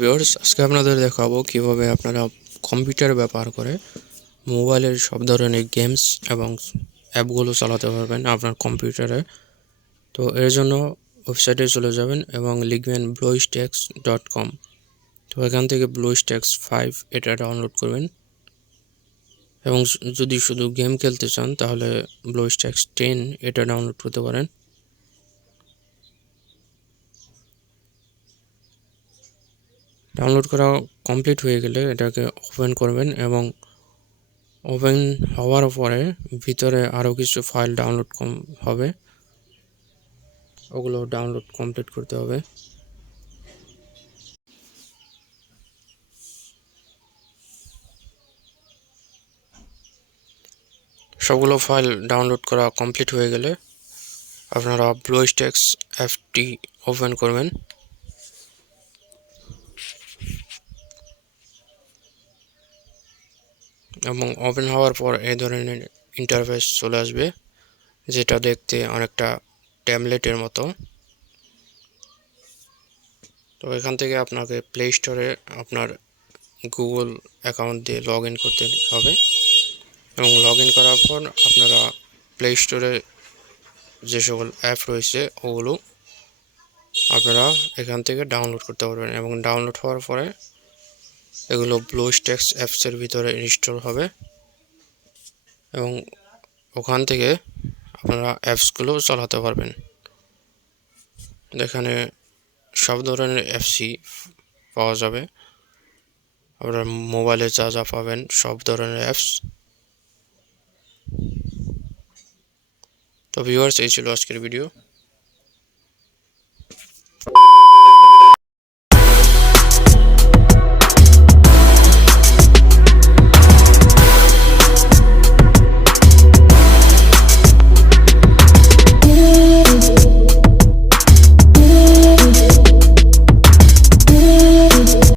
Viewers, আজকে আপনাদের দেখাবো কিভাবে আপনারা কম্পিউটার ব্যবহার করে মোবাইলের সব ধরনের গেমস এবং অ্যাপগুলো চালাতে পারবেন আপনার কম্পিউটারে। তো এর জন্য ওয়েবসাইটে চলে যাবেন এবং লিখবেন bluestacks.com। তো এখান থেকে Bluestacks 5 এটা ডাউনলোড করবেন এবং যদি শুধু গেম খেলতে চান তাহলে Bluestacks 10 এটা ডাউনলোড করতে পারেন। ডাউনলোড করা কমপ্লিট হয়ে গেলে এটাকে ওপেন করবেন এবং ওপেন হওয়ার পরে ভিতরে আরও কিছু ফাইল ডাউনলোড হবে, ওগুলো ডাউনলোড কমপ্লিট করতে হবে। সবগুলো ফাইল ডাউনলোড করা কমপ্লিট হয়ে গেলে আপনারা ব্লুস্ট্যাক্স অ্যাপটি ওপেন করবেন এবং ওপেন হওয়ার পর এই ধরনের ইন্টারফেস চলে আসবে, যেটা দেখতে অনেকটা ট্যাবলেটের মতো। তো এখান থেকে আপনাকে প্লে স্টোরে আপনার গুগল অ্যাকাউন্ট দিয়ে লগ ইন করতে হবে এবং লগ ইন করার পর আপনারা প্লে স্টোরে যে সকল অ্যাপ রয়েছে ওগুলো আপনারা এখান থেকে ডাউনলোড করতে পারবেন এবং ডাউনলোড হওয়ার পরে এগুলো ব্লুস্ট্যাক্স অ্যাপসের ভিতরে ইনস্টল হবে এবং ওখান থেকে আপনারা অ্যাপসগুলো চালাতে পারবেন। এখানে সব ধরনের অ্যাপসই পাওয়া যাবে, আপনার মোবাইলে যা যা পাবেন সব ধরনের অ্যাপস। তো ভিউয়ার্স, এই ছিল আজকের ভিডিও।